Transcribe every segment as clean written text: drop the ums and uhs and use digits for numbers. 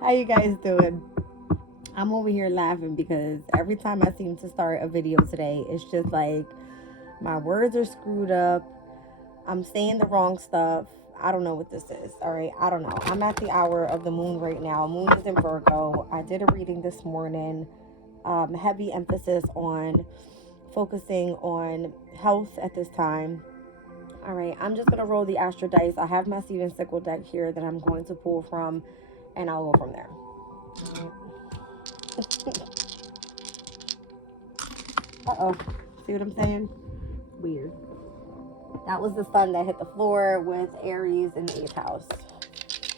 How you guys doing? I'm over here laughing because every time I seem to start a video today, it's just like my words are screwed up. I'm saying the wrong stuff. I don't know what this is. All right. I don't know. I'm at the hour of the moon right now. Moon is in Virgo. I did a reading this morning. Heavy emphasis on focusing on health at this time. All right. I'm just going to roll the Astro dice. I have my Seed and Sickle deck here that I'm going to pull from, and I'll go from there. Uh-oh. See what I'm saying? Weird. That was the sun that hit the floor with Aries in the 8th house.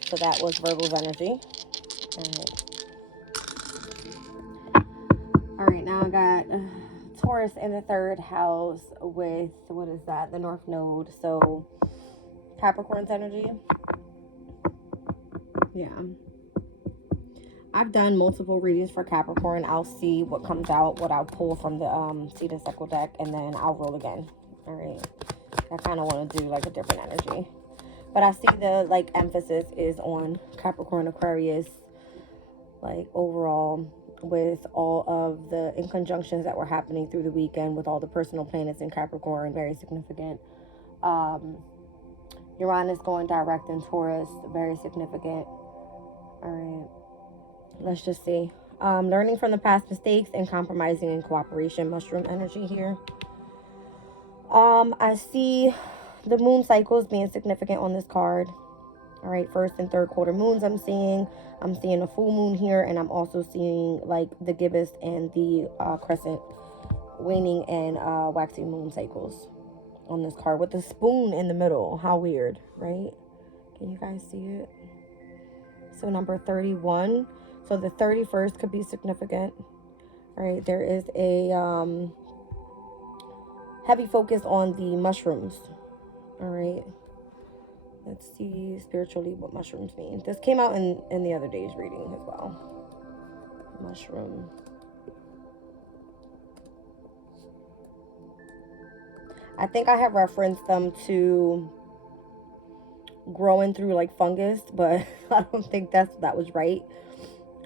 So that was Virgo's energy. All right, now I got Taurus in the 3rd house with, what is that? The North Node. So Capricorn's energy. Yeah. I've done multiple readings for Capricorn. I'll see what comes out, what I'll pull from the Seed and Sickle deck, and then I'll roll again. All right. I kind of want to do like a different energy. But I see the like emphasis is on Capricorn, Aquarius, like overall with all of the in conjunctions that were happening through the weekend with all the personal planets in Capricorn, very significant. Uranus going direct in Taurus, very significant. All right. Let's just see. Learning from the past mistakes and compromising in cooperation, mushroom energy here. I see the moon cycles being significant on this card. All right, 1st and 3rd quarter moons I'm seeing a full moon here, and I'm also seeing like the gibbous and the crescent waning and waxing moon cycles on this card with the spoon in the middle. How weird, right? Can you guys see it? So number 31. So the 31st could be significant. All right, there is a heavy focus on the mushrooms. All right. Let's see spiritually what mushrooms mean. This came out in the other day's reading as well. Mushroom. I think I have referenced them to growing through like fungus, but I don't think that was right.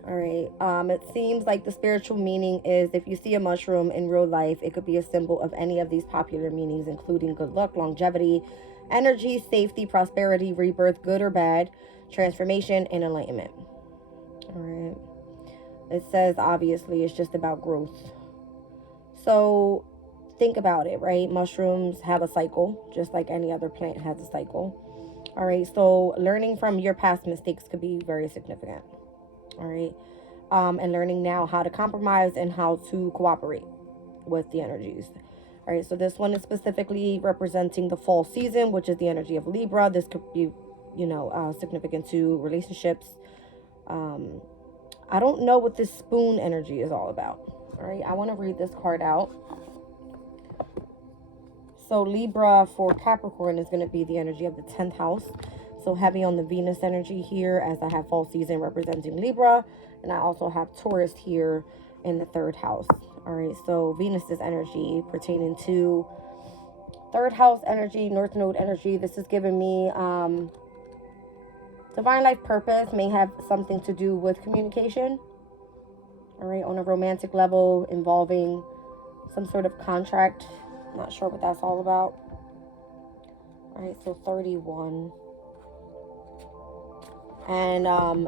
All right. It seems like the spiritual meaning is if you see a mushroom in real life, it could be a symbol of any of these popular meanings, including good luck, longevity, energy, safety, prosperity, rebirth, good or bad, transformation, and enlightenment. All right. It says obviously it's just about growth. So think about it, right? Mushrooms have a cycle, just like any other plant has a cycle. All right. So learning from your past mistakes could be very significant. All right. And learning now how to compromise and how to cooperate with the energies. All right, so this one is specifically representing the fall season, which is the energy of Libra. This could be, significant to relationships. I don't know what this spoon energy is all about. All right, I want to read this card out. So Libra for Capricorn is going to be the energy of the 10th house. So heavy on the Venus energy here, as I have fall season representing Libra. And I also have Taurus here in the 3rd house. All right, so Venus's energy pertaining to 3rd house energy, North Node energy. This is giving me divine life purpose, may have something to do with communication. All right, on a romantic level involving some sort of contract. Not sure what that's all about. All right, so 31. And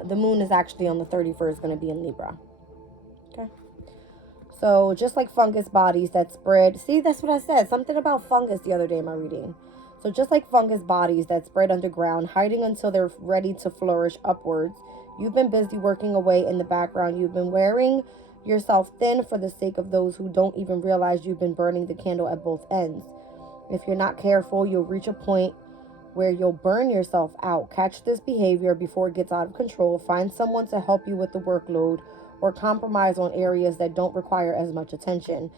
the moon is actually on the 31st, going to be in Libra. Okay. So just like fungus bodies that spread. See, that's what I said. Something about fungus the other day in my reading. So just like fungus bodies that spread underground, hiding until they're ready to flourish upwards. You've been busy working away in the background. You've been wearing yourself thin for the sake of those who don't even realize you've been burning the candle at both ends. If you're not careful, you'll reach a point where you'll burn yourself out. Catch this behavior before it gets out of control. Find someone to help you with the workload or compromise on areas that don't require as much attention.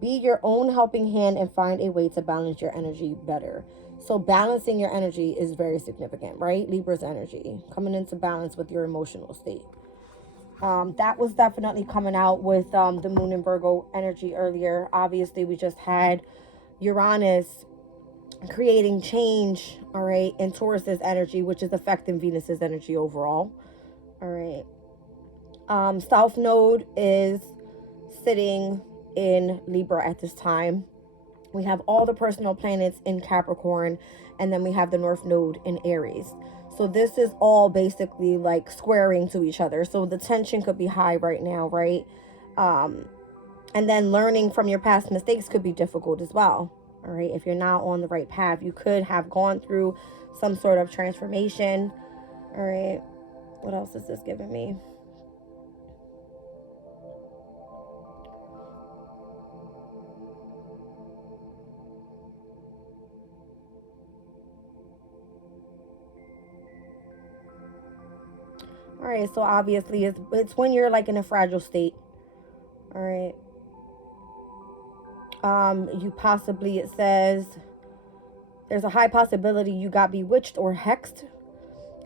Be your own helping hand and find a way to balance your energy better. So balancing your energy is very significant, right? Libra's energy, coming into balance with your emotional state. That was definitely coming out with the moon and Virgo energy earlier. Obviously, we just had Uranus creating change, all right, in Taurus's energy, which is affecting Venus's energy overall. All right. South Node is sitting in Libra at this time. We have all the personal planets in Capricorn, and then we have the North Node in Aries. So this is all basically like squaring to each other. So the tension could be high right now, right? And then learning from your past mistakes could be difficult as well. All right. If you're not on the right path, you could have gone through some sort of transformation. All right. What else is this giving me? All right, so obviously it's when you're like in a fragile state. All right. You possibly, it says there's a high possibility you got bewitched or hexed,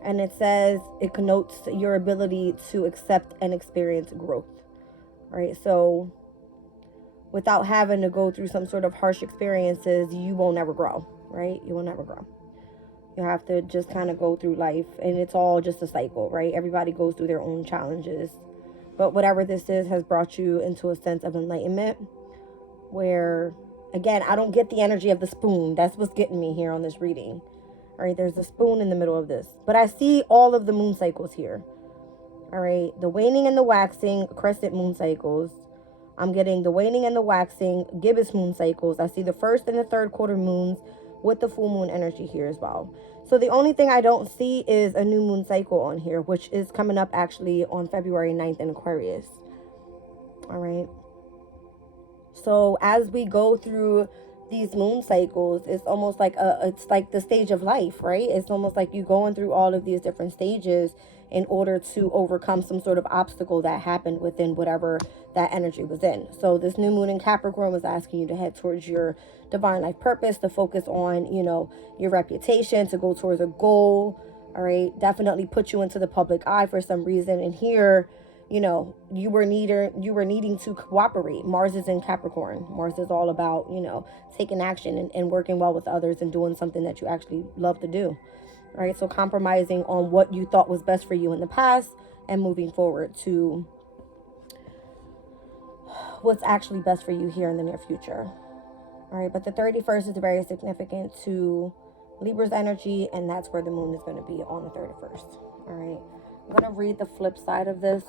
and it says it connotes your ability to accept and experience growth. All right, so without having to go through some sort of harsh experiences, you will never grow, right? You will never grow. You have to just kind of go through life, and it's all just a cycle, right? Everybody goes through their own challenges. But whatever this is has brought you into a sense of enlightenment where, again, I don't get the energy of the spoon. That's what's getting me here on this reading. All right, there's a spoon in the middle of this. But I see all of the moon cycles here. All right, the waning and the waxing crescent moon cycles. I'm getting the waning and the waxing gibbous moon cycles. I see the first and the third quarter moons with the full moon energy here as well. So the only thing I don't see is a new moon cycle on here, which is coming up actually on February 9th in Aquarius. All right. So as we go through these moon cycles, it's almost like it's like the stage of life, right? It's almost like you going through all of these different stages in order to overcome some sort of obstacle that happened within whatever that energy was in. So this new moon in Capricorn was asking you to head towards your divine life purpose, to focus on, you know, your reputation, to go towards a goal. All right, definitely put you into the public eye for some reason. And here, you know, you were needing to cooperate. Mars is in Capricorn. Mars is all about, you know, taking action and working well with others and doing something that you actually love to do. Right? So compromising on what you thought was best for you in the past and moving forward to what's actually best for you here in the near future. All right, but the 31st is very significant to Libra's energy, and that's where the moon is going to be on the 31st. All right, I'm going to read the flip side of this.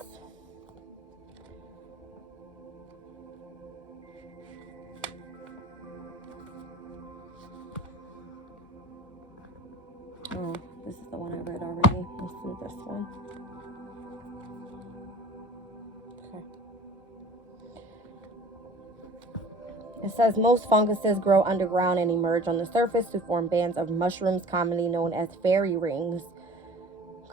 Oh, this is the one I read already. Let's do this one. Okay. It says most funguses grow underground and emerge on the surface to form bands of mushrooms commonly known as fairy rings.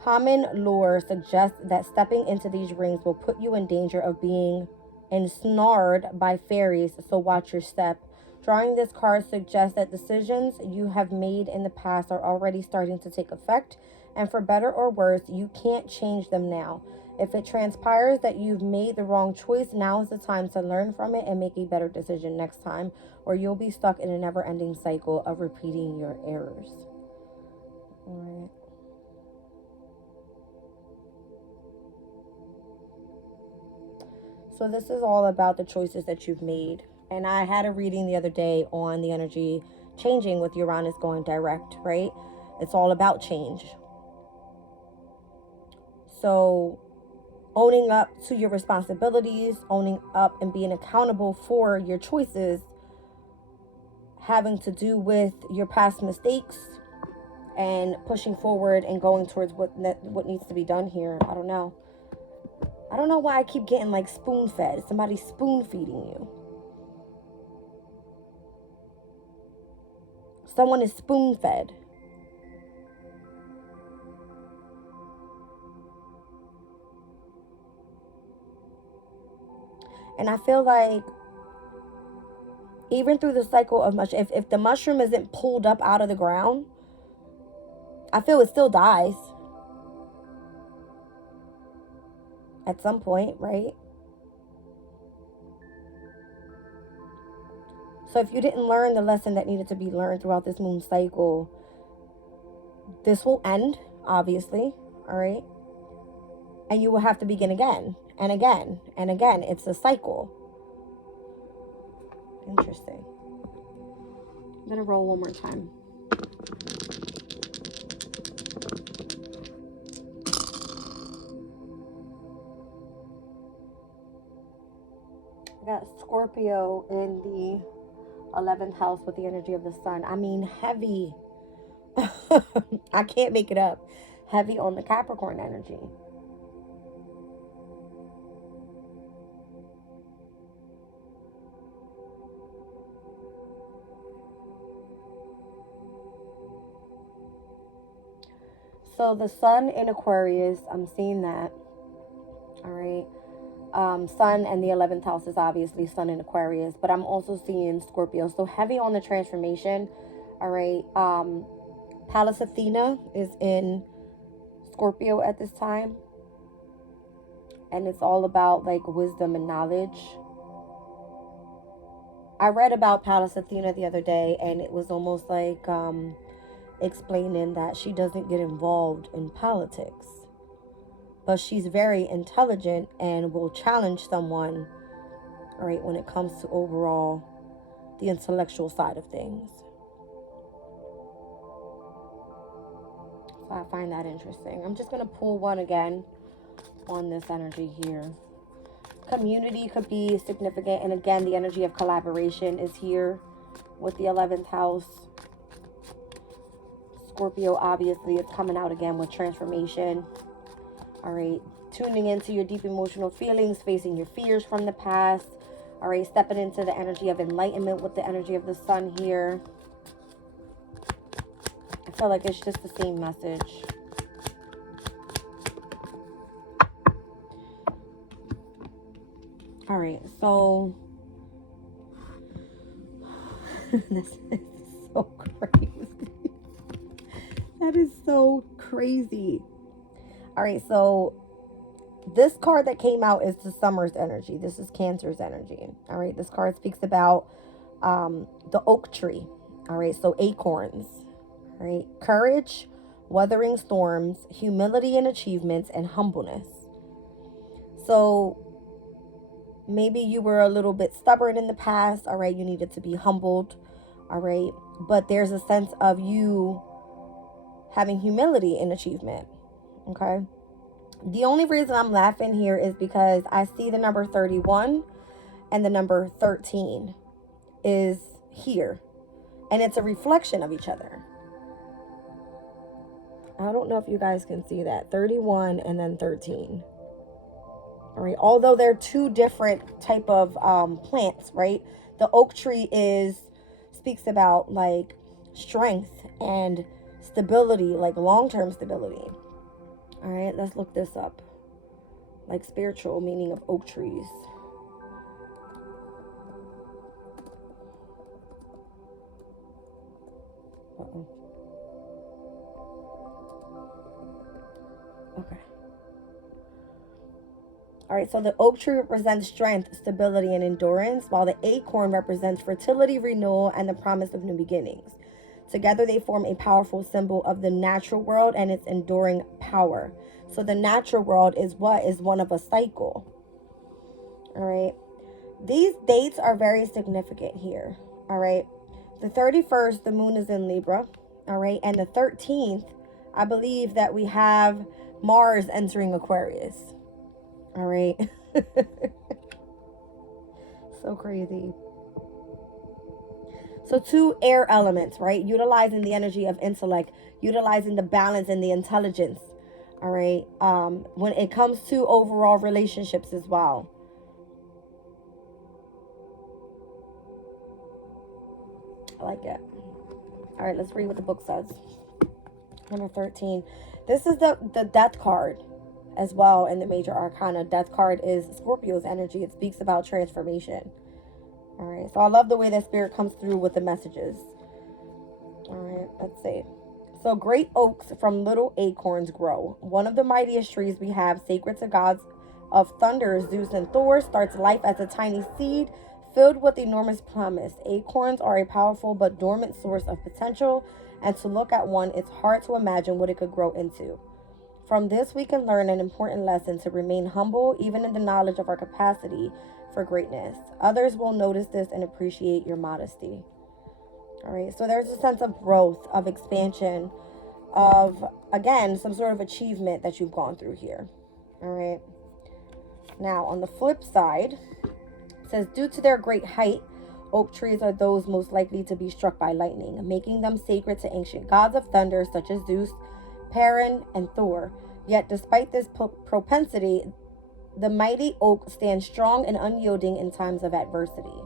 Common lore suggests that stepping into these rings will put you in danger of being ensnared by fairies, so watch your step. Drawing this card suggests that decisions you have made in the past are already starting to take effect, and for better or worse, you can't change them now. If it transpires that you've made the wrong choice, now is the time to learn from it and make a better decision next time, or you'll be stuck in a never-ending cycle of repeating your errors. All right. So this is all about the choices that you've made. And I had a reading the other day on the energy changing with Uranus going direct, right? It's all about change. So owning up to your responsibilities, owning up and being accountable for your choices, having to do with your past mistakes and pushing forward and going towards what needs to be done here. I don't know why I keep getting like spoon fed. Somebody's spoon feeding you. Someone is spoon fed. And I feel like even through the cycle of if the mushroom isn't pulled up out of the ground, I feel it still dies at some point, right? So if you didn't learn the lesson that needed to be learned throughout this moon cycle, this will end, obviously, all right? And you will have to begin again and again and again. It's a cycle. Interesting. I'm going to roll one more time. I got Scorpio in the 11th house with the energy of the sun. I mean, heavy. I can't make it up. Heavy on the Capricorn energy. So the sun in Aquarius, I'm seeing that. All right. Sun and the 11th house is obviously sun in Aquarius, but I'm also seeing Scorpio. So heavy on the transformation. All right. Pallas Athena is in Scorpio at this time. And it's all about like wisdom and knowledge. I read about Pallas Athena the other day, and it was almost like explaining that she doesn't get involved in politics, but she's very intelligent and will challenge someone, all right, when it comes to overall the intellectual side of things. So I find that interesting. I'm just going to pull one again on this energy here. Community could be significant, and again, the energy of collaboration is here with the 11th house. Scorpio, obviously, it's coming out again with transformation. All right, tuning into your deep emotional feelings, facing your fears from the past. All right, stepping into the energy of enlightenment with the energy of the sun here. I feel like it's just the same message. All right, so this is so crazy. That is so crazy. All right, so this card that came out is the Summer's energy. This is Cancer's energy. All right, this card speaks about the oak tree. All right, so acorns. All right, courage, weathering storms, humility and achievements, and humbleness. So maybe you were a little bit stubborn in the past. All right, you needed to be humbled. All right, but there's a sense of you having humility and achievement. Okay. The only reason I'm laughing here is because I see the number 31 and the number 13 is here. And it's a reflection of each other. I don't know if you guys can see that. 31 and then 13. All right. Although they're two different type of plants, right? The oak tree speaks about like strength and stability, like long-term stability. All right, let's look this up. Like spiritual meaning of oak trees. Uh-oh. Okay. All right, so the oak tree represents strength, stability, and endurance, while the acorn represents fertility, renewal, and the promise of new beginnings. Together, they form a powerful symbol of the natural world and its enduring power. So the natural world is what? Is one of a cycle. All right. These dates are very significant here. All right. The 31st, the moon is in Libra. All right. And the 13th, I believe that we have Mars entering Aquarius. All right. So crazy. So two air elements, right? Utilizing the energy of intellect, utilizing the balance and the intelligence. All right. When it comes to overall relationships as well. I like it. All right, let's read what the book says. Number 13. This is the death card as well in the major arcana. Death card is Scorpio's energy. It speaks about transformation. All right, so I love the way that spirit comes through with the messages. All right, let's see. So great oaks from little acorns grow. One of the mightiest trees we have, sacred to gods of thunder, Zeus and Thor, starts life as a tiny seed filled with enormous promise. Acorns are a powerful but dormant source of potential, and to look at one, it's hard to imagine what it could grow into. From this, we can learn an important lesson to remain humble, even in the knowledge of our capacity for greatness. Others will notice this and appreciate your modesty. All right, so there's a sense of growth, of expansion, of, again, some sort of achievement that you've gone through here. All right. Now, on the flip side, it says, due to their great height, oak trees are those most likely to be struck by lightning, making them sacred to ancient gods of thunder such as Zeus, Perun, and Thor. Yet, despite this propensity, the mighty oak stands strong and unyielding in times of adversity.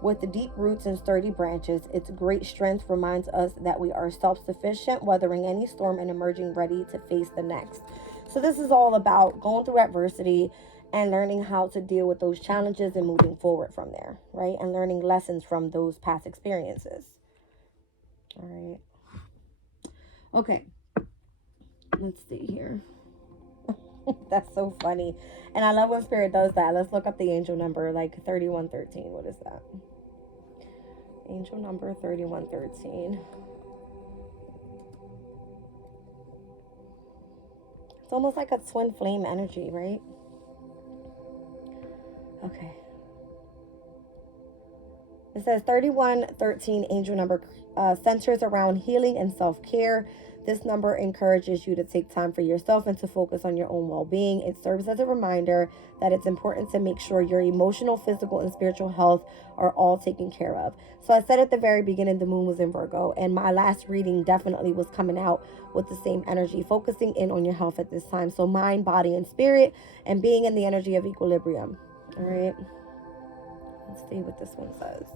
With the deep roots and sturdy branches, its great strength reminds us that we are self-sufficient, weathering any storm and emerging ready to face the next. So this is all about going through adversity and learning how to deal with those challenges and moving forward from there, right? And learning lessons from those past experiences. All right. Okay. Let's see here. That's so funny. And I love when Spirit does that. Let's look up the angel number, like 3113. What is that? Angel number 3113. It's almost like a twin flame energy, right? Okay. It says 3113 angel number centers around healing and self-care. This number encourages you to take time for yourself and to focus on your own well-being. It serves as a reminder that it's important to make sure your emotional, physical, and spiritual health are all taken care of. So I said at the very beginning, the moon was in Virgo, and my last reading definitely was coming out with the same energy, focusing in on your health at this time. So mind, body, and spirit, and being in the energy of equilibrium. All right. Let's see what this one says.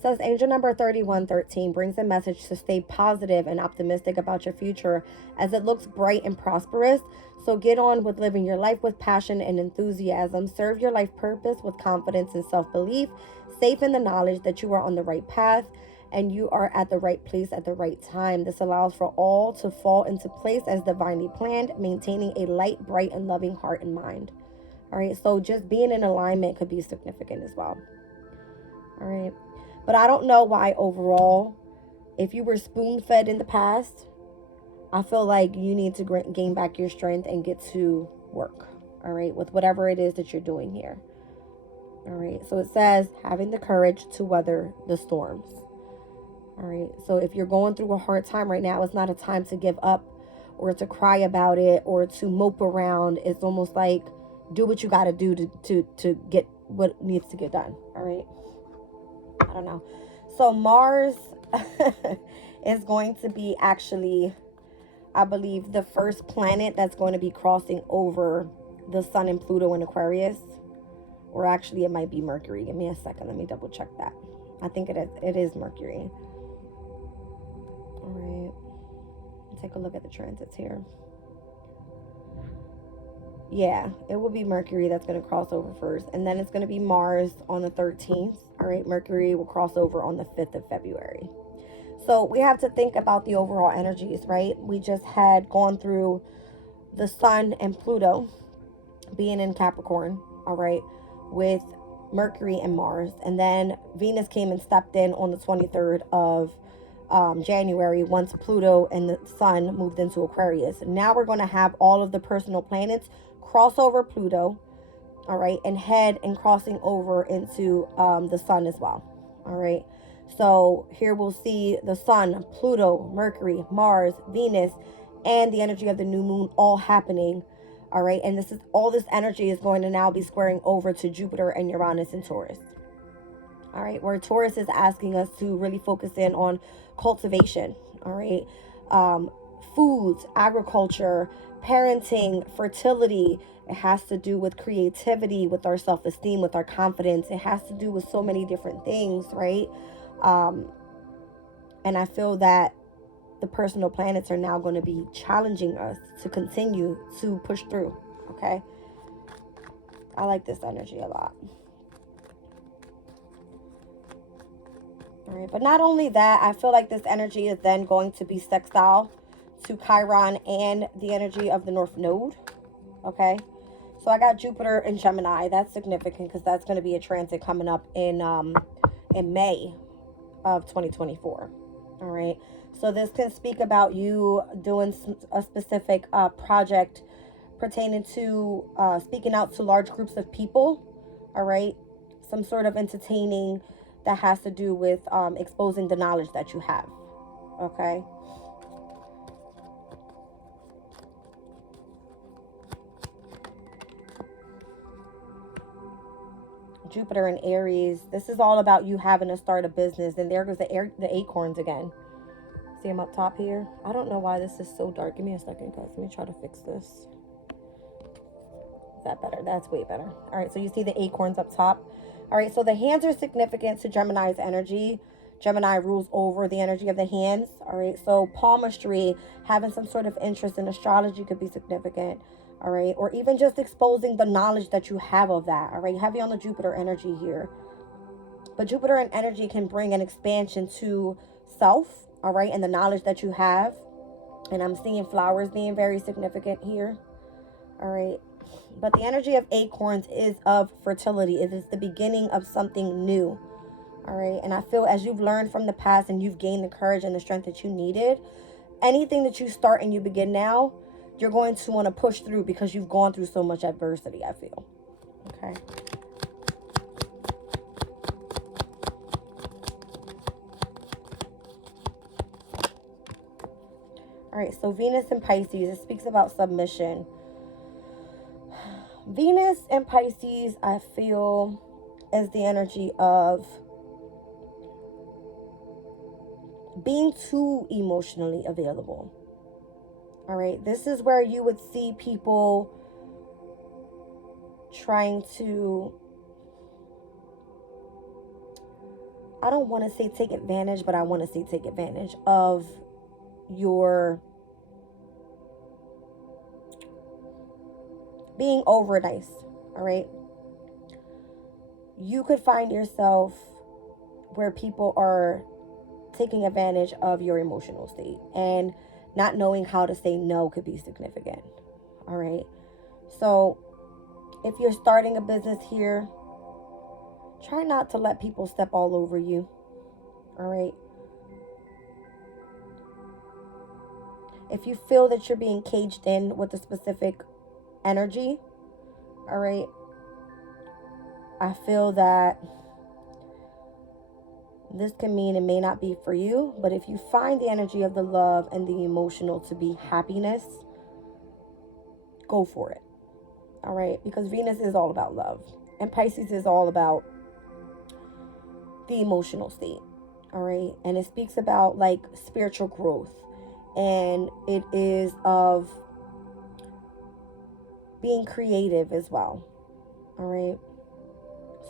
Says angel number 3113 brings a message to stay positive and optimistic about your future as it looks bright and prosperous. So get on with living your life with passion and enthusiasm. Serve your life purpose with confidence and self-belief, safe in the knowledge that you are on the right path and you are at the right place at the right time. This allows for all to fall into place as divinely planned, maintaining a light, bright, and loving heart and mind. All right, so just being in alignment could be significant as well. All right. But I don't know why overall, if you were spoon-fed in the past, I feel like you need to gain back your strength and get to work, all right, with whatever it is that you're doing here. All right, so it says having the courage to weather the storms. All right, so if you're going through a hard time right now, it's not a time to give up or to cry about it or to mope around. It's almost like do what you got to do to get what needs to get done, all right? I don't know. So Mars is going to be actually, I believe, the first planet that's going to be crossing over the Sun and Pluto in Aquarius. Or actually, it might be Mercury. Give me a second. Let me double check that. I think it is Mercury. All right. Take a look at the transits here. Yeah, it will be Mercury that's going to cross over first. And then it's going to be Mars on the 13th. All right, Mercury will cross over on the 5th of February. So we have to think about the overall energies, right? We just had gone through the Sun and Pluto being in Capricorn, all right, with Mercury and Mars. And then Venus came and stepped in on the 23rd of January once Pluto and the Sun moved into Aquarius. Now we're going to have all of the personal planets cross over Pluto, all right, and head and crossing over into the Sun as well, all right. So here we'll see the Sun, Pluto, Mercury, Mars, Venus, and the energy of the new moon all happening, all right. And all this energy is going to now be squaring over to Jupiter and Uranus and Taurus, all right, where Taurus is asking us to really focus in on cultivation, all right, foods, agriculture, parenting, fertility. It has to do with creativity, with our self-esteem, with our confidence. It has to do with so many different things, right? And I feel that the personal planets are now going to be challenging us to continue to push through, okay? I like this energy a lot. All right, but not only that, I feel like this energy is then going to be sextile to Chiron and the energy of the North Node, okay? So I got Jupiter in Gemini. That's significant because that's going to be a transit coming up in in May of 2024. All right. So this can speak about you doing a specific project pertaining to speaking out to large groups of people. All right. Some sort of entertaining that has to do with exposing the knowledge that you have. Okay. Jupiter in Aries. This is all about you having to start a business. And there goes the acorns again. See them up top here? I don't know why this is so dark. Give me a second, guys. Let me try to fix this. Is that better? That's way better. All right, so you see the acorns up top. All right, so the hands are significant to Gemini's energy. Gemini rules over the energy of the hands. All right, so palmistry, having some sort of interest in astrology could be significant. All right, or even just exposing the knowledge that you have of that. All right, heavy on the Jupiter energy here. But Jupiter and energy can bring an expansion to self, all right, and the knowledge that you have. And I'm seeing flowers being very significant here. All right. But the energy of acorns is of fertility. It is the beginning of something new. All right. And I feel as you've learned from the past and you've gained the courage and the strength that you needed, anything that you start and you begin now, you're going to want to push through because you've gone through so much adversity, I feel. Okay. All right, so Venus and Pisces, it speaks about submission. Venus and Pisces, I feel, is the energy of being too emotionally available. All right, this is where you would see people trying to, I don't want to say take advantage, but I want to say take advantage of your being over nice. All right, you could find yourself where people are taking advantage of your emotional state, and not knowing how to say no could be significant. All right, so if you're starting a business here, try not to let people step all over you. All right, if you feel that you're being caged in with a specific energy, all right, I feel that this can mean it may not be for you, but if you find the energy of the love and the emotional to be happiness, go for it. All right, because Venus is all about love and Pisces is all about the emotional state. All right, and it speaks about like spiritual growth, and it is of being creative as well. All right,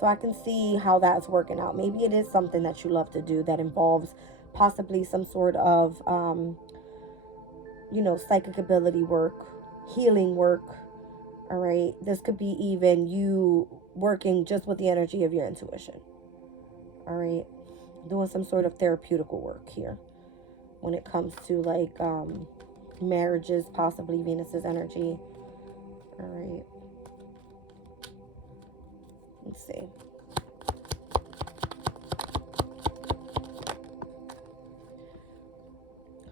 so I can see how that's working out. Maybe it is something that you love to do that involves possibly some sort of psychic ability work, healing work. All right, this could be even you working just with the energy of your intuition. All right, doing some sort of therapeutical work here when it comes to like marriages, possibly Venus's energy. All right, let's see.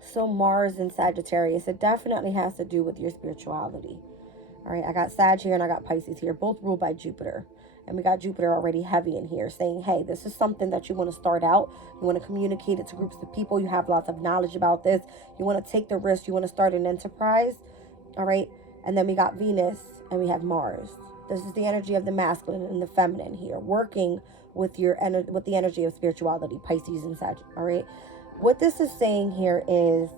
So Mars in Sagittarius, it definitely has to do with your spirituality. All right, I got Sag here and I got Pisces here, both ruled by Jupiter. And we got Jupiter already heavy in here saying, hey, this is something that you want to start out. You want to communicate it to groups of people. You have lots of knowledge about this. You want to take the risk. You want to start an enterprise. All right. And then we got Venus and we have Mars. This is the energy of the masculine and the feminine here, working with with the energy of spirituality, Pisces and Sag. All right. What this is saying here is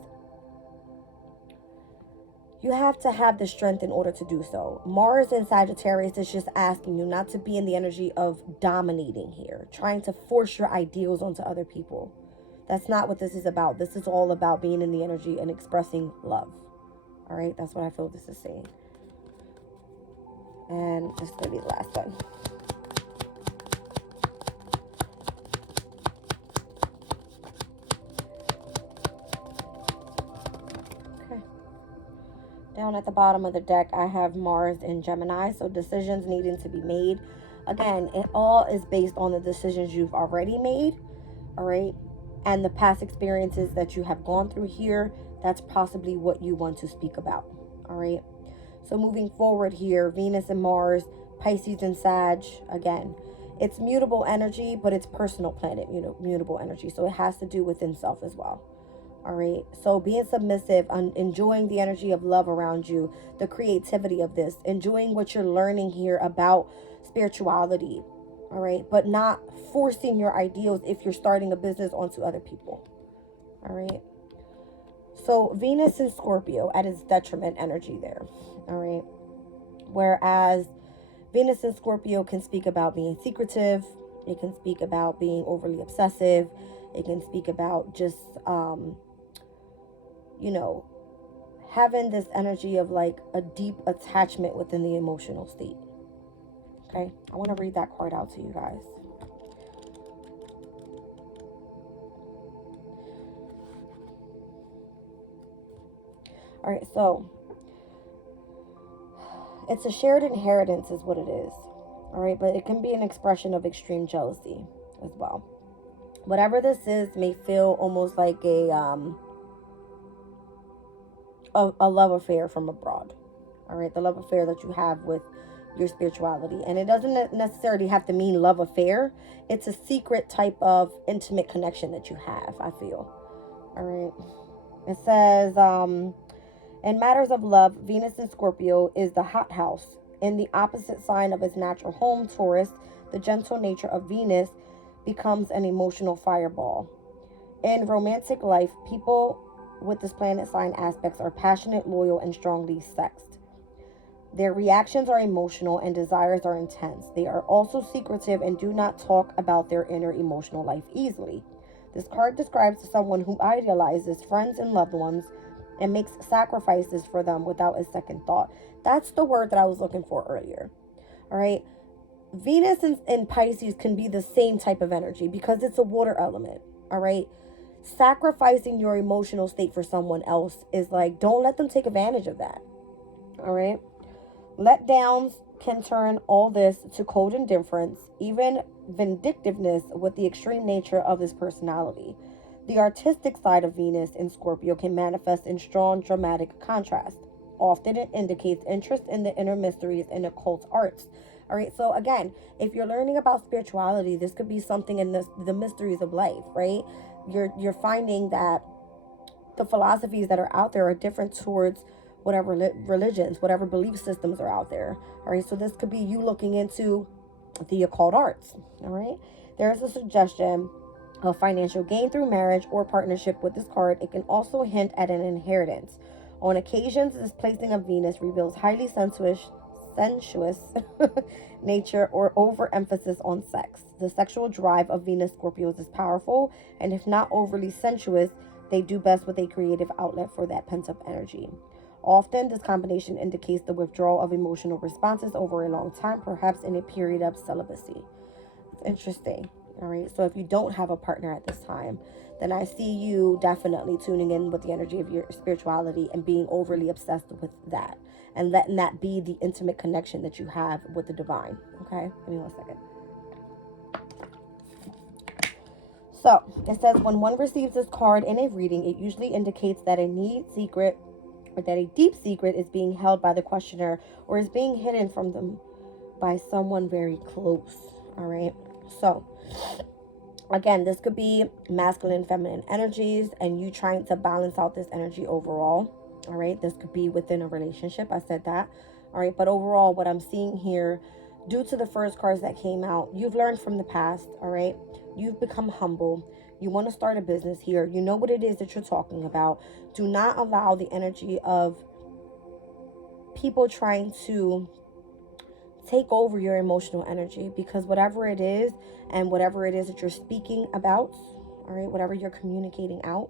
you have to have the strength in order to do so. Mars in Sagittarius is just asking you not to be in the energy of dominating here, trying to force your ideals onto other people. That's not what this is about. This is all about being in the energy and expressing love. All right, that's what I feel this is saying. And this is going to be the last one. Down at the bottom of the deck, I have Mars in Gemini, so decisions needing to be made. Again, it all is based on the decisions you've already made, all right? And the past experiences that you have gone through here, that's possibly what you want to speak about, all right? So moving forward here, Venus and Mars, Pisces and Sag, again, it's mutable energy, but it's personal planet, mutable energy. So it has to do within self as well. All right. So being submissive, enjoying the energy of love around you, the creativity of this, enjoying what you're learning here about spirituality. All right. But not forcing your ideals if you're starting a business onto other people. All right. So Venus in Scorpio at its detriment energy there. All right. Whereas Venus in Scorpio can speak about being secretive. It can speak about being overly obsessive. It can speak about just, having this energy of like a deep attachment within the emotional state. Okay, I want to read that card out to you guys. All right, so it's a shared inheritance is what it is. All right, but it can be an expression of extreme jealousy as well. Whatever this is may feel almost like a love affair from abroad. All right, the love affair that you have with your spirituality. And it doesn't necessarily have to mean love affair. It's a secret type of intimate connection that you have, I feel. All right. It says, in matters of love, Venus in Scorpio is the hothouse. In the opposite sign of its natural home, Taurus, the gentle nature of Venus becomes an emotional fireball. In romantic life, people with this planet sign aspects are passionate, loyal, and strongly sexed. Their reactions are emotional and desires are intense. They are also secretive and do not talk about their inner emotional life easily. This card describes someone who idealizes friends and loved ones and makes sacrifices for them without a second thought. That's the word that I was looking for earlier. All right. Venus in Pisces can be the same type of energy because it's a water element. All right. Sacrificing your emotional state for someone else is like, don't let them take advantage of that. All right. Letdowns can turn all this to cold indifference, even vindictiveness with the extreme nature of this personality. The artistic side of Venus in Scorpio can manifest in strong dramatic contrast. Often it indicates interest in the inner mysteries and occult arts. All right, so again, if you're learning about spirituality, this could be something in the mysteries of life, right? You're finding that the philosophies that are out there are different towards whatever religions, whatever belief systems are out there. All right, so this could be you looking into the occult arts. All right, there's a suggestion of financial gain through marriage or partnership with this card. It can also hint at an inheritance. On occasions, this placing of Venus reveals highly sensuous nature or overemphasis on sex. The sexual drive of Venus Scorpios is powerful, and if not overly sensuous, they do best with a creative outlet for that pent-up energy. Often, this combination indicates the withdrawal of emotional responses over a long time, perhaps in a period of celibacy. It's interesting. All right. So if you don't have a partner at this time, then I see you definitely tuning in with the energy of your spirituality and being overly obsessed with that and letting that be the intimate connection that you have with the divine. Okay. Give me 1 second. So it says when one receives this card in a reading, it usually indicates that a deep secret is being held by the questioner or is being hidden from them by someone very close. All right. So again, this could be masculine, feminine energies and you trying to balance out this energy overall. All right. This could be within a relationship. I said that. All right. But overall, what I'm seeing here, due to the first cards that came out, you've learned from the past. All right. You've become humble. You want to start a business here. You know what it is that you're talking about. Do not allow the energy of people trying to take over your emotional energy, because whatever it is and whatever it is that you're speaking about, all right, whatever you're communicating out,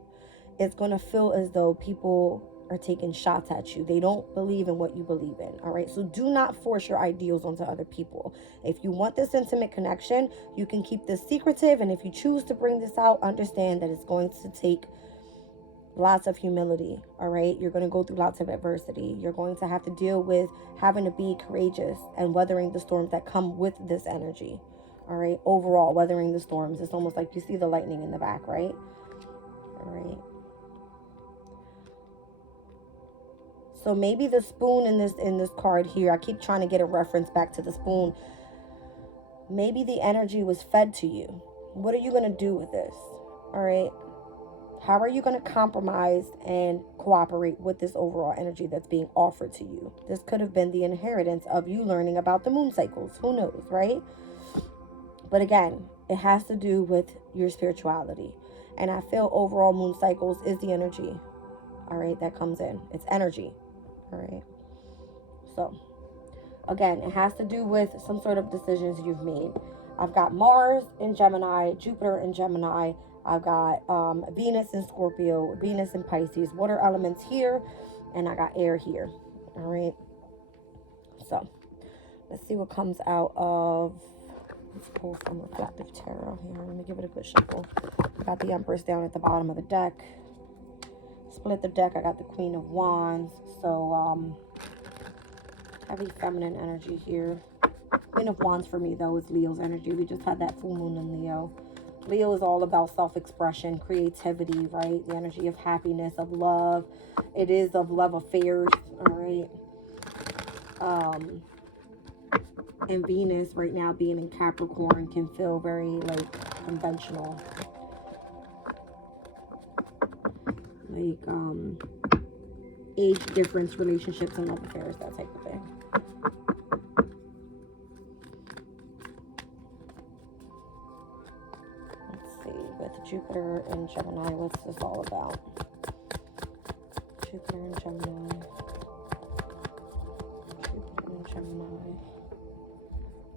it's going to feel as though people are taking shots at you. They don't believe in what you believe in. All right. So do not force your ideals onto other people. If you want this intimate connection, you can keep this secretive. And if you choose to bring this out, understand that it's going to take lots of humility, all right? You're going to go through lots of adversity. You're going to have to deal with having to be courageous and weathering the storms that come with this energy, all right? Overall, weathering the storms. It's almost like you see the lightning in the back, right? All right. So maybe the spoon in this card here, I keep trying to get a reference back to the spoon. Maybe the energy was fed to you. What are you going to do with this? All right. How are you going to compromise and cooperate with this overall energy that's being offered to you? This could have been the inheritance of you learning about the moon cycles. Who knows, right? But again, it has to do with your spirituality. And I feel overall moon cycles is the energy, all right, that comes in. It's energy, all right? So, again, it has to do with some sort of decisions you've made. I've got Mars in Gemini, Jupiter in Gemini. I've got Venus in Scorpio, Venus in Pisces, water elements here, and I got air here, all right? So, let's see what comes out of... Let's pull some reflective tarot here. Let me give it a good shuffle. I got the Empress down at the bottom of the deck. Split the deck. I got the Queen of Wands. So, heavy feminine energy here. Queen of Wands for me, though, is Leo's energy. We just had that full moon in Leo. Leo is all about self-expression, creativity, right? The energy of happiness, of love. It is of love affairs, all right? And Venus right now being in Capricorn can feel very like conventional, like age difference, relationships and love affairs, that type of thing. Let's see, with Jupiter and Gemini, what's this all about? Jupiter and Gemini. Jupiter and Gemini.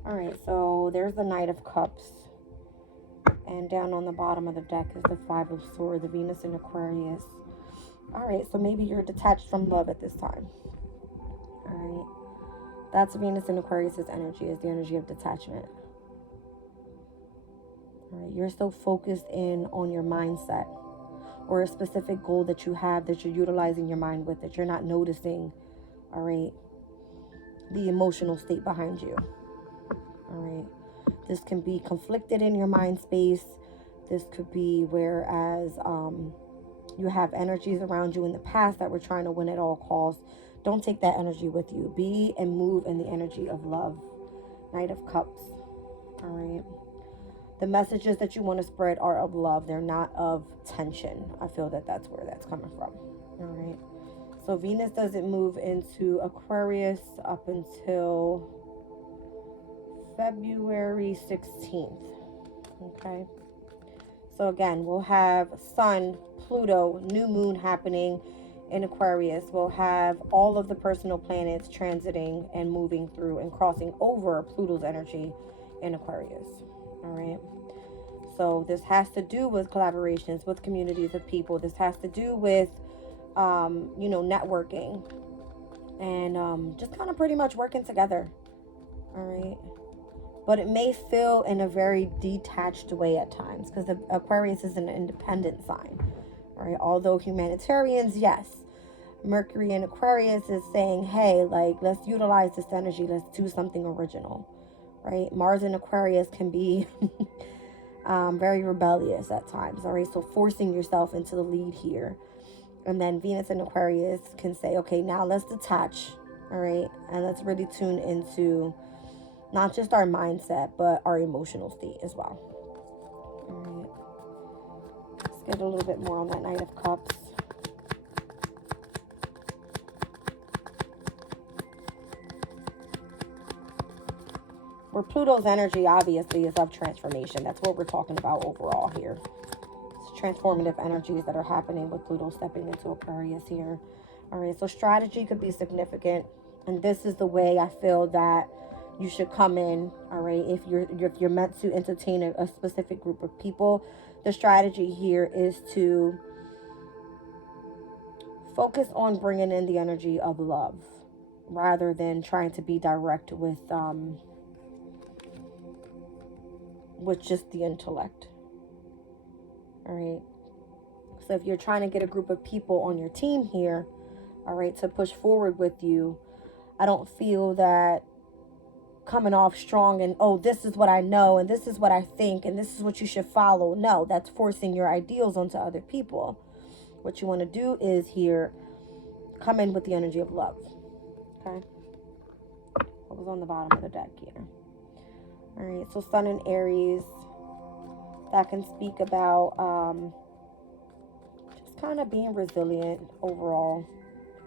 All right, so there's the Knight of Cups. And down on the bottom of the deck is the Five of Swords, the Venus in Aquarius. All right, so maybe you're detached from love at this time. All right. That's Venus in Aquarius's energy, is the energy of detachment. All right, you're so focused in on your mindset or a specific goal that you have that you're utilizing your mind with, that you're not noticing, all right, the emotional state behind you. All right, this can be conflicted in your mind space. This could be whereas you have energies around you in the past that were trying to win at all costs. Don't take that energy with you. Be and move in the energy of love. Knight of Cups. All right. The messages that you want to spread are of love. They're not of tension. I feel that that's where that's coming from. All right. So Venus doesn't move into Aquarius up until February 16th. Okay. So again, we'll have Sun, Pluto, new moon happening in Aquarius. We'll have all of the personal planets transiting and moving through and crossing over Pluto's energy in Aquarius. All right. So this has to do with collaborations with communities of people. This has to do with, networking and just kind of pretty much working together. All right. But it may feel in a very detached way at times because the Aquarius is an independent sign. All right. Although humanitarians, yes. Mercury in Aquarius is saying, hey, like, let's utilize this energy. Let's do something original. Right. Mars in Aquarius can be very rebellious at times. All right. So forcing yourself into the lead here. And then Venus in Aquarius can say, okay, now let's detach. All right. And let's really tune into not just our mindset, but our emotional state as well. All right. Let's get a little bit more on that Knight of Cups. Where Pluto's energy, obviously, is of transformation. That's what we're talking about overall here. It's transformative energies that are happening with Pluto stepping into Aquarius here. All right, so strategy could be significant. And this is the way I feel that you should come in, all right? If you're meant to entertain a specific group of people, the strategy here is to focus on bringing in the energy of love rather than trying to be direct with just the intellect. All right. So if you're trying to get a group of people on your team here, all right, to push forward with you, I don't feel that coming off strong and, oh, this is what I know and this is what I think and this is what you should follow. No, that's forcing your ideals onto other people. What you want to do is here, come in with the energy of love. Okay. What was on the bottom of the deck here? All right. So Sun in Aries, that can speak about just kind of being resilient overall.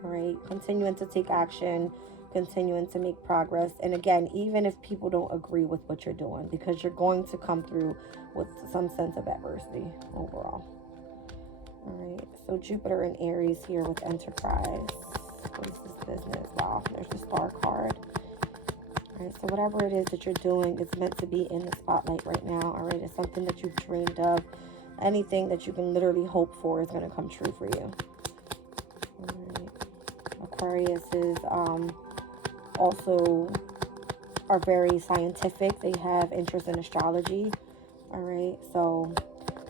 All right. Continuing to take action, continuing to make progress. And again, even if people don't agree with what you're doing, because you're going to come through with some sense of adversity overall. All right, so Jupiter in Aries here with Enterprise. What is this business? Wow, there's the Star card. All right, so whatever it is that you're doing, it's meant to be in the spotlight right now. All right, it's something that you've dreamed of. Anything that you can literally hope for is going to come true for you. All right. Aquarius is also are very scientific. They have interest in astrology. All right, so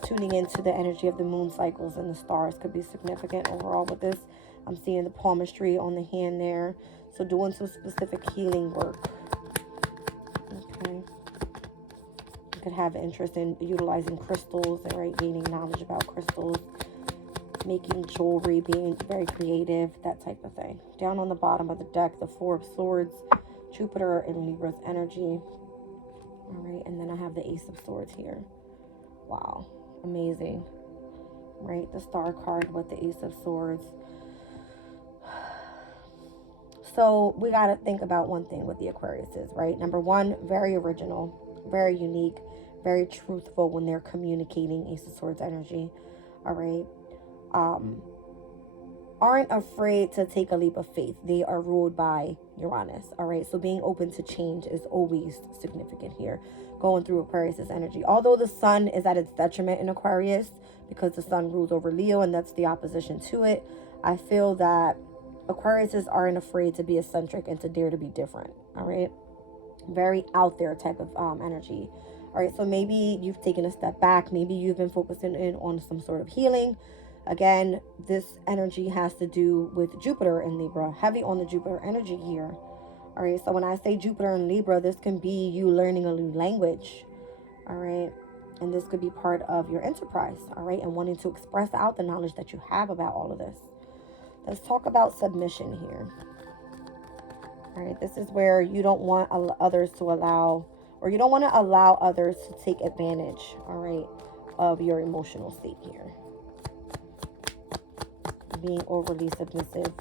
tuning into the energy of the moon cycles and the stars could be significant overall with this. I'm seeing the palmistry on the hand there. So doing some specific healing work. Okay. You could have interest in utilizing crystals, right? Gaining knowledge about crystals. Making jewelry, being very creative, that type of thing. Down on the bottom of the deck, the Four of Swords, Jupiter and Libra's energy. All right, and then I have the Ace of Swords here. Wow. Amazing, right? The Star card with the Ace of Swords. So we got to think about one thing with the Aquariuses, right? Number one, very original, very unique, very truthful when they're communicating Ace of Swords energy. All right. Aren't afraid to take a leap of faith. They are ruled by Uranus. All right. So being open to change is always significant here. Going through Aquarius's energy. Although the sun is at its detriment in Aquarius because the sun rules over Leo and that's the opposition to it, I feel that Aquariuses aren't afraid to be eccentric and to dare to be different. All right. Very out there type of energy. All right. So maybe you've taken a step back. Maybe you've been focusing in on some sort of healing. Again, this energy has to do with Jupiter in Libra. Heavy on the Jupiter energy here. All right, so when I say Jupiter in Libra, this can be you learning a new language. All right, and this could be part of your enterprise. All right, and wanting to express out the knowledge that you have about all of this. Let's talk about submission here. All right, this is where you don't want others to allow, or you don't want to allow others to take advantage, all right, of your emotional state here. Being overly submissive,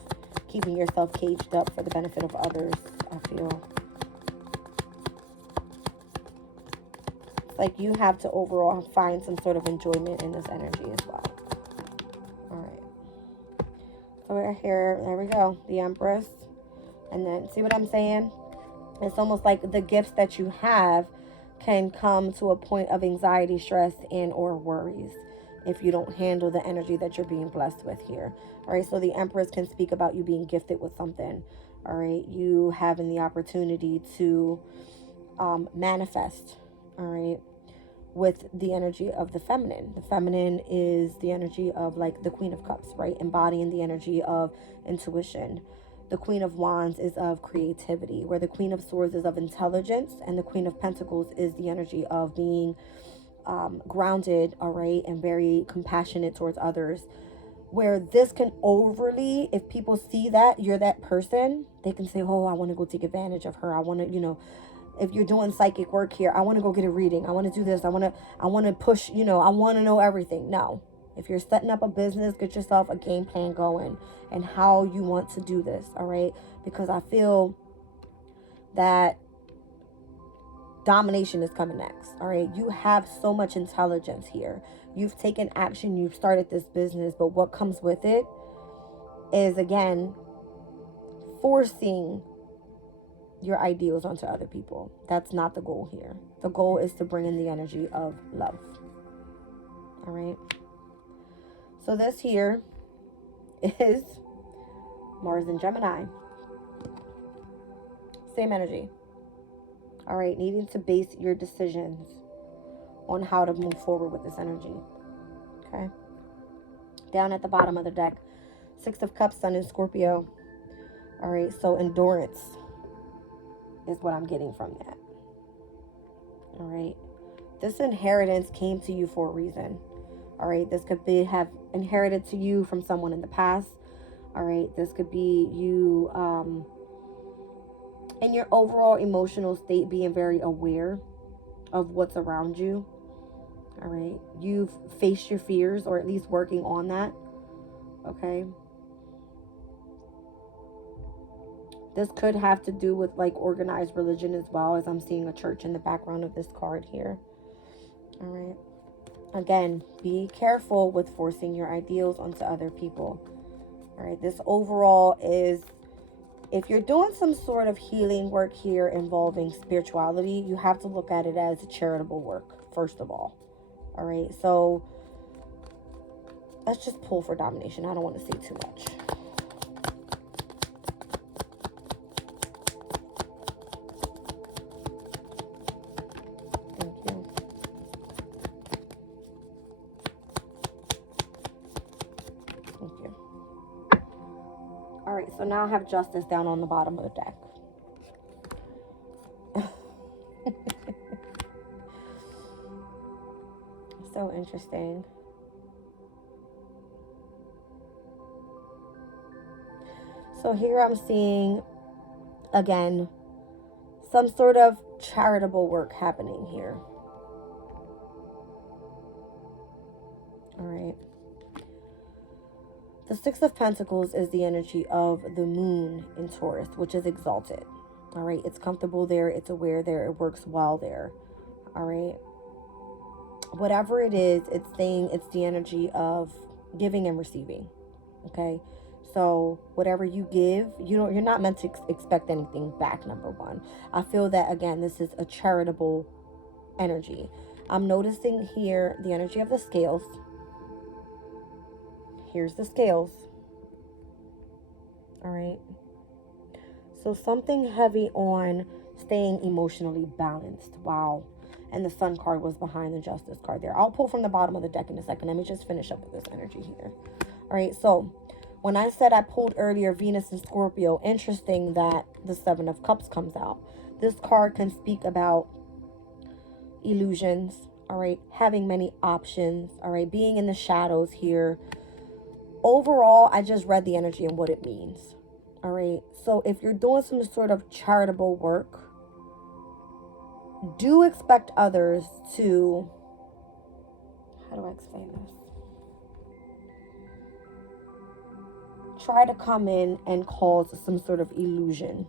keeping yourself caged up for the benefit of others, I feel. It's like you have to overall find some sort of enjoyment in this energy as well. All right. So we're here, there we go, the Empress. And then, see what I'm saying? It's almost like the gifts that you have can come to a point of anxiety, stress, and or worries if you don't handle the energy that you're being blessed with here. All right, so the Empress can speak about you being gifted with something. All right, you having the opportunity to manifest, all right, with the energy of the feminine. The feminine is the energy of like the Queen of Cups, right? Embodying the energy of intuition. The Queen of Wands is of creativity, where the Queen of Swords is of intelligence, and the Queen of Pentacles is the energy of being grounded, all right, and very compassionate towards others. Where this can overly, if people see that you're that person, they can say, oh, I want to go take advantage of her. I want to, you know, if you're doing psychic work here, I want to go get a reading. I want to do this. I want to push, you know, I want to know everything. No. If you're setting up a business, get yourself a game plan going and how you want to do this, all right? Because I feel that domination is coming next, all right? You have so much intelligence here. You've taken action. You've started this business. But what comes with it is, again, forcing your ideals onto other people. That's not the goal here. The goal is to bring in the energy of love, all right? So this here is Mars and Gemini. Same energy. All right, needing to base your decisions on how to move forward with this energy. Okay. Down at the bottom of the deck, Six of Cups, Sun in Scorpio. All right, so endurance is what I'm getting from that. All right, this inheritance came to you for a reason. All right, this could be have inherited to you from someone in the past. All right, this could be you in your overall emotional state being very aware of what's around you. All right, you've faced your fears, or at least working on that. Okay, this could have to do with like organized religion as well, as I'm seeing a church in the background of this card here. All right, again, be careful with forcing your ideals onto other people. All right, this overall is, if you're doing some sort of healing work here involving spirituality, you have to look at it as charitable work, first of all. All right, so let's just pull for domination. I don't want to say too much. Thank you. Thank you. All right, so now I have Justice down on the bottom of the deck. So interesting. So here I'm seeing, again, some sort of charitable work happening here. All right. The Six of Pentacles is the energy of the moon in Taurus, which is exalted. All right. It's comfortable there. It's aware there. It works well there. All right. Whatever it is, it's saying it's the energy of giving and receiving. Okay. So whatever you give, you're not meant to expect anything back, number one. I feel that, again, this is a charitable energy. I'm noticing here the energy of the scales. Here's the scales. All right. So something heavy on staying emotionally balanced. Wow. And the Sun card was behind the Justice card there. I'll pull from the bottom of the deck in a second. Let me just finish up with this energy here. All right. So when I said I pulled earlier Venus and Scorpio, interesting that the Seven of Cups comes out. This card can speak about illusions. All right. Having many options. All right. Being in the shadows here. Overall, I just read the energy and what it means. All right. So if you're doing some sort of charitable work, do expect others to, how do I explain this? Try to come in and cause some sort of illusion.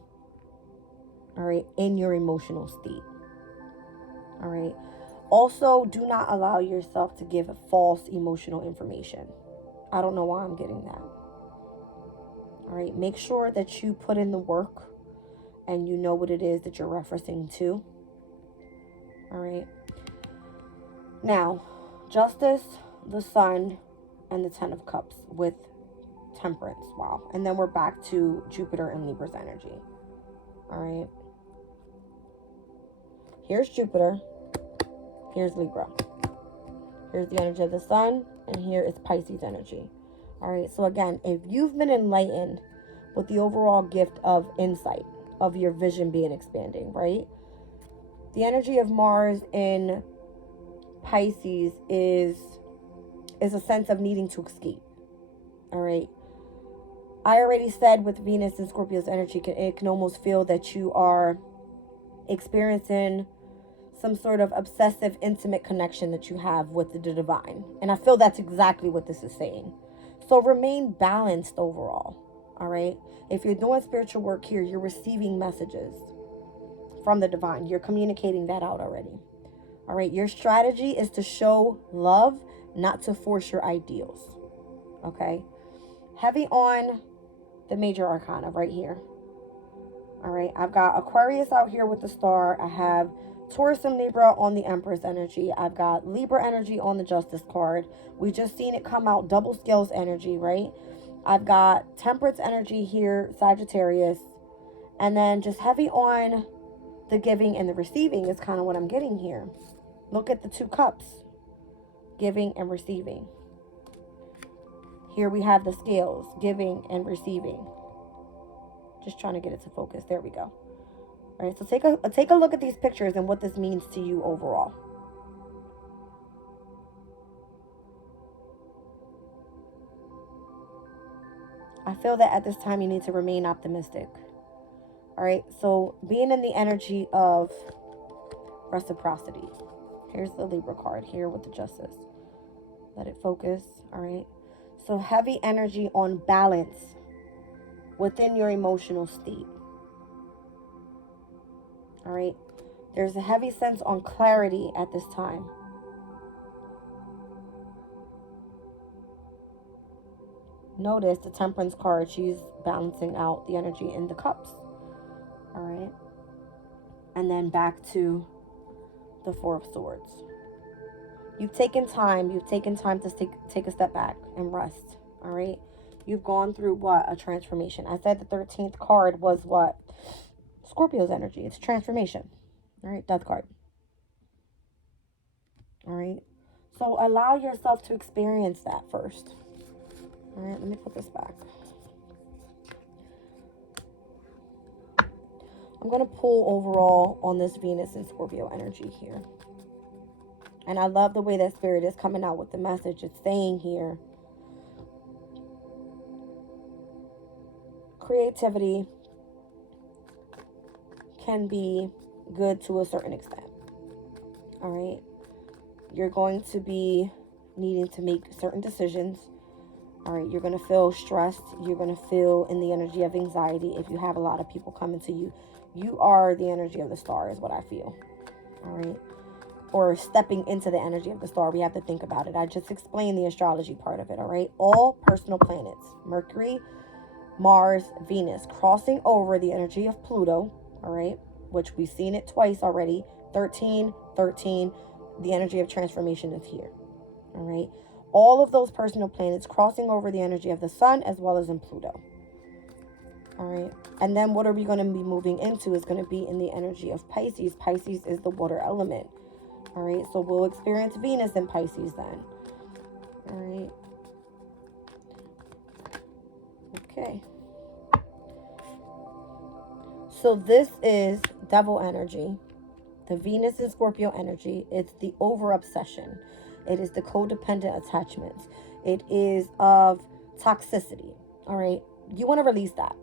All right. In your emotional state. All right. Also, do not allow yourself to give false emotional information. I don't know why I'm getting that. All right. Make sure that you put in the work and you know what it is that you're referencing to. All right. Now, Justice, the Sun, and the Ten of Cups with Temperance. Wow. And then we're back to Jupiter and Libra's energy. All right. Here's Jupiter. Here's Libra. Here's the energy of the Sun. And here is Pisces energy. All right. So again, if you've been enlightened with the overall gift of insight, of your vision being expanding, right? The energy of Mars in Pisces is a sense of needing to escape. All right. I already said with Venus and Scorpio's energy, it can almost feel that you are experiencing some sort of obsessive, intimate connection that you have with the divine. And I feel that's exactly what this is saying. So remain balanced overall. All right. If you're doing spiritual work here, you're receiving messages from the divine. You're communicating that out already. All right. Your strategy is to show love, not to force your ideals. Okay. Heavy on the major arcana right here. All right. I've got Aquarius out here with the star. I have Taurus and Libra on the Empress energy. I've got Libra energy on the Justice card. We just seen it come out, double scales energy, right? I've got Temperance energy here, Sagittarius. And then just heavy on the giving and the receiving is kind of what I'm getting here. Look at the two cups, giving and receiving. Here we have the scales, giving and receiving. Just trying to get it to focus. There we go. All right, so take a look at these pictures and what this means to you overall. I feel that at this time you need to remain optimistic. All right, so being in the energy of reciprocity. Here's the Libra card here with the Justice. Let it focus. All right, so heavy energy on balance within your emotional state. All right, there's a heavy sense on clarity at this time. Notice the Temperance card, she's balancing out the energy in the cups. All right, and then back to the Four of Swords. You've taken time to take a step back and rest. All right, you've gone through what? A transformation. I said the 13th card was what? Scorpio's energy. It's transformation. All right, Death card. All right, so allow yourself to experience that first. All right, let me put this back. I'm going to pull overall on this Venus and Scorpio energy here. And I love the way that Spirit is coming out with the message. It's saying here, creativity can be good to a certain extent. All right. You're going to be needing to make certain decisions. All right. You're going to feel stressed. You're going to feel in the energy of anxiety if you have a lot of people coming to you. You are the energy of the star is what I feel. All right. Or stepping into the energy of the star. We have to think about it. I just explained the astrology part of it. All right. All personal planets, Mercury, Mars, Venus, crossing over the energy of Pluto. All right. Which we've seen it twice already. 13, 13. The energy of transformation is here. All right. All of those personal planets crossing over the energy of the sun as well as in Pluto. All right. And then what are we going to be moving into is going to be in the energy of Pisces. Pisces is the water element. All right. So we'll experience Venus in Pisces then. All right. Okay. So this is Devil energy. The Venus and Scorpio energy. It's the over obsession. It is the codependent attachments. It is of toxicity. All right. You want to release that.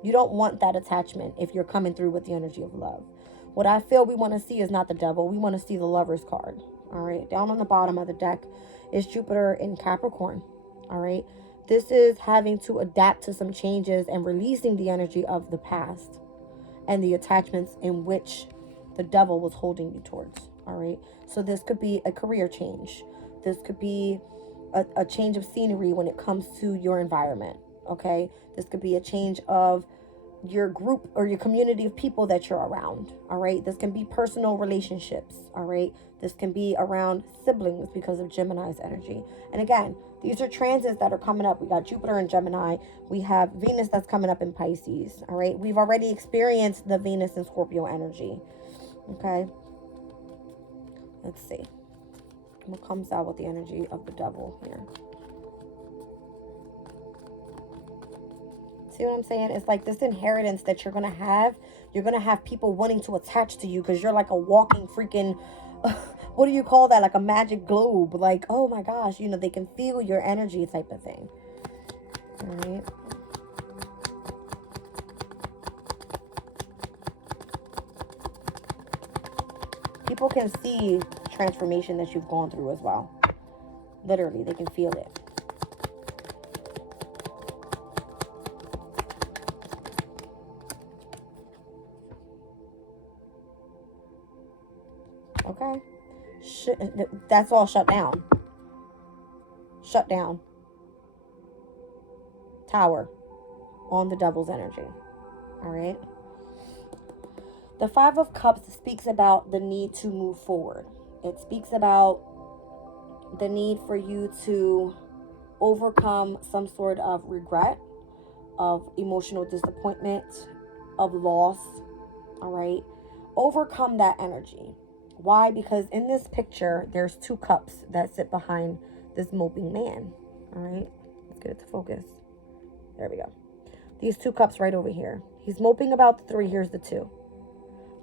You don't want that attachment if you're coming through with the energy of love. What I feel we want to see is not the Devil. We want to see the Lover's card. All right. Down on the bottom of the deck is Jupiter in Capricorn. All right. This is having to adapt to some changes and releasing the energy of the past and the attachments in which the Devil was holding you towards. All right. So this could be a career change. This could be a change of scenery when it comes to your environment. Okay. This could be a change of your group or your community of people that you're around. All right. This can be personal relationships. All right. This can be around siblings because of Gemini's energy. And again, these are transits that are coming up. We got Jupiter in Gemini. We have Venus that's coming up in Pisces. All right. We've already experienced the Venus and Scorpio energy. Okay. Let's see what comes out with the energy of the Devil here. See what I'm saying? It's like this inheritance that you're going to have. You're going to have people wanting to attach to you because you're like a walking freaking, what do you call that? Like a magic globe. Like, oh my gosh, you know, they can feel your energy type of thing. All right. People can see transformation that you've gone through as well. Literally, they can feel it. Okay. That's all shut down. Shut down. Tower on the Devil's energy. All right. The Five of Cups speaks about the need to move forward. It speaks about the need for you to overcome some sort of regret, of emotional disappointment, of loss. All right. Overcome that energy. Why? Because in this picture, there's two cups that sit behind this moping man. All right, let's get it to focus. There we go. These 2 cups right over here. He's moping about the 3. Here's the 2.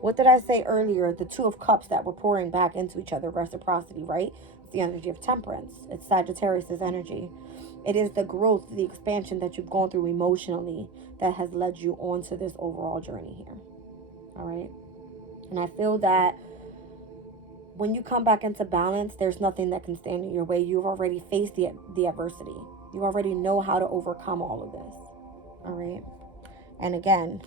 What did I say earlier? The 2 of cups that we're pouring back into each other, reciprocity, right? It's the energy of temperance. It's Sagittarius's energy. It is the growth, the expansion that you've gone through emotionally that has led you onto this overall journey here. All right. And I feel that when you come back into balance, there's nothing that can stand in your way. You've already faced the adversity. You already know how to overcome all of this. All right. And again,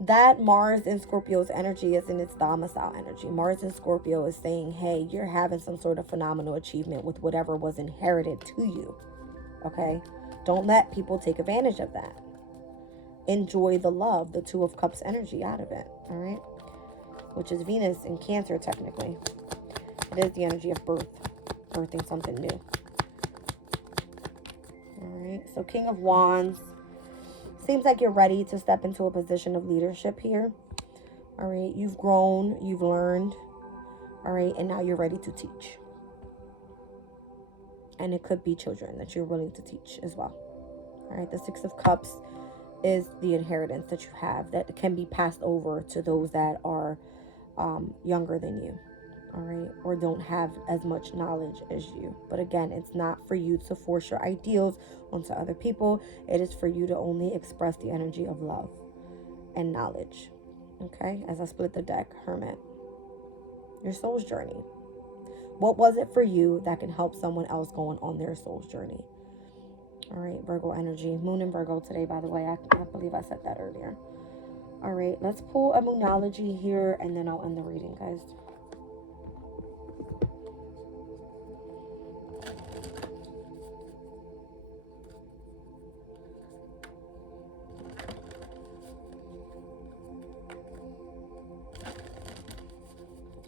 that Mars in Scorpio's energy is in its domicile energy. Mars in Scorpio is saying, hey, you're having some sort of phenomenal achievement with whatever was inherited to you. Okay? Don't let people take advantage of that. Enjoy the love, the 2 of Cups energy out of it. All right? Which is Venus in Cancer, technically. It is the energy of birth. Birthing something new. All right? So King of Wands. Seems like you're ready to step into a position of leadership here. All right, you've grown, you've learned. All right, and now you're ready to teach. And it could be children that you're willing to teach as well. All right, the 6 of Cups is the inheritance that you have that can be passed over to those that are younger than you. All right, or don't have as much knowledge as you. But again, it's not for you to force your ideals onto other people. It is for you to only express the energy of love and knowledge. Okay, as I split the deck, Hermit. Your soul's journey. What was it for you that can help someone else going on their soul's journey? All right, Virgo energy. Moon in Virgo today, by the way. I believe I said that earlier. All right, let's pull a Moonology here, and then I'll end the reading, guys.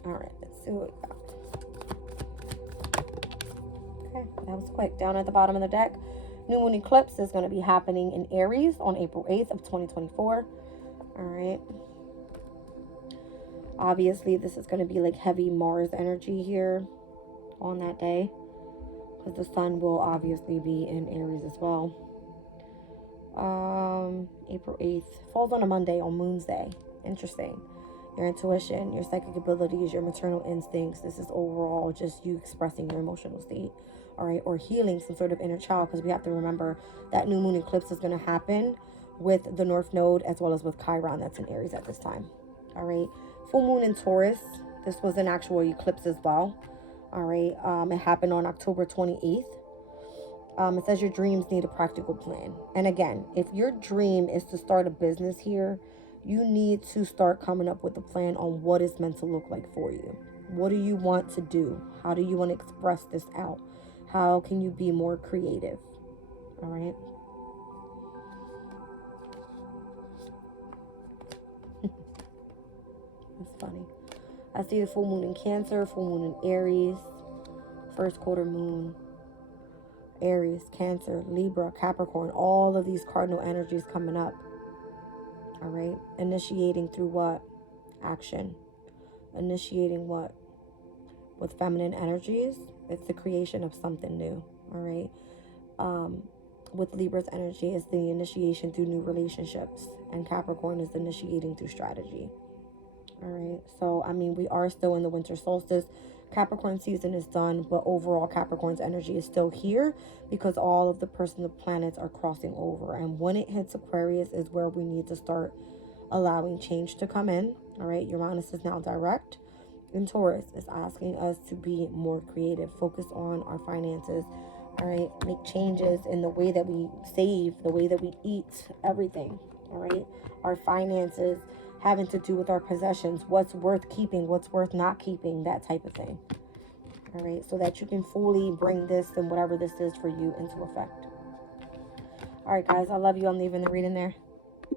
All right, let's see what we got. Okay, that was quick. Down at the bottom of the deck, new moon eclipse is going to be happening in Aries on April 8th of 2024. All right. Obviously, this is going to be like heavy Mars energy here on that day, because the sun will obviously be in Aries as well. April 8th falls on a Monday, on Moon's Day. Interesting. Your intuition, your psychic abilities, your maternal instincts. This is overall just you expressing your emotional state, all right, or healing some sort of inner child, because we have to remember that new moon eclipse is going to happen with the North Node as well as with Chiron that's in Aries at this time. All right, full moon in Taurus. This was an actual eclipse as well. All right, it happened on October 28th. It says your dreams need a practical plan. And again, if your dream is to start a business here, you need to start coming up with a plan on what it's meant to look like for you. What do you want to do? How do you want to express this out? How can you be more creative? All right. That's funny. I see the full moon in Cancer, full moon in Aries, first quarter moon, Aries, Cancer, Libra, Capricorn, all of these cardinal energies coming up. All right. Initiating through what? Action. Initiating what? With feminine energies, it's the creation of something new. All right. With Libra's energy, it's the initiation through new relationships. And Capricorn is initiating through strategy. All right. So, I mean, we are still in the winter solstice. Capricorn season is done, but overall Capricorn's energy is still here because all of the personal planets are crossing over. And when it hits Aquarius is where we need to start allowing change to come in. All right, Uranus is now direct. And Taurus is asking us to be more creative, focus on our finances. All right, make changes in the way that we save, the way that we eat, everything. All right, our finances having to do with our possessions, what's worth keeping, what's worth not keeping, that type of thing. All right, so that you can fully bring this and whatever this is for you into effect. All right, guys, I love you. I'm leaving the reading there.